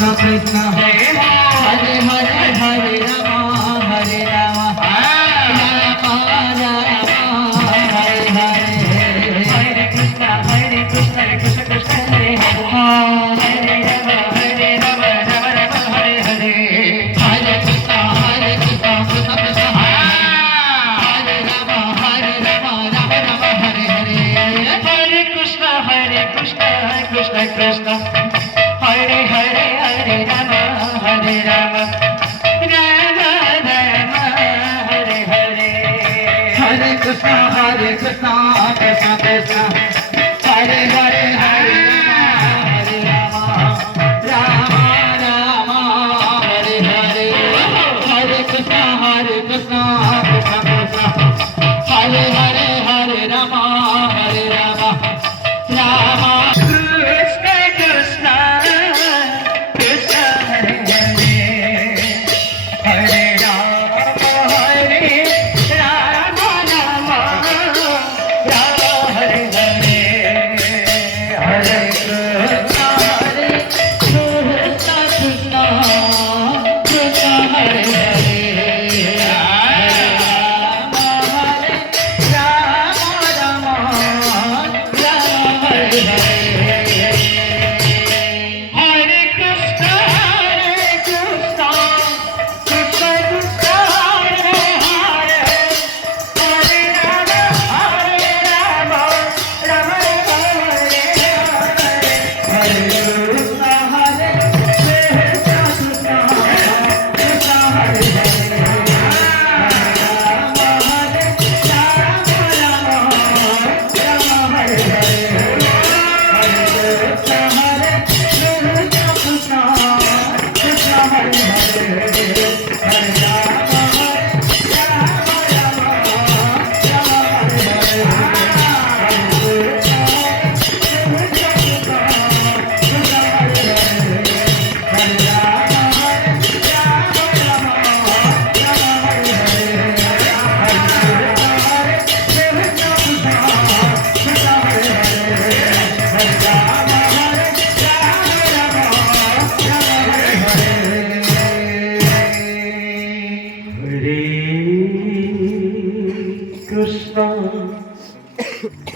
Krishna Hare Hare Hare Rama Hare Rama Rama Rama Hare Hare Hare Krishna Krishna Krishna Hare Hare Hare Rama Rama Rama Hare Hare Hare Krishna Krishna Krishna Hare Rama Rama Rama Hare Hare Hare Krishna Krishna Krishna Hare Hare Hare Rama Hare Rama Rama Rama Hare Hare Hare Krishna Krishna Krishna Hare Hare Hare Rama Rama Rama Hare Hare Hare Krishna Krishna Krishna Hare Hare Hare Rama Rama Rama Krishna Krishna Krishna Hare Hare Hare Rama Hare Rama Rama Rama Hare Hare Hare Krishna Krishna Krishna Krishna Hare Hare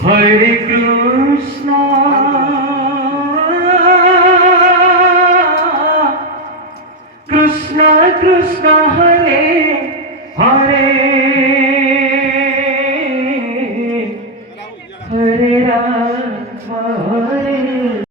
Hare Krishna Krishna Krishna Hare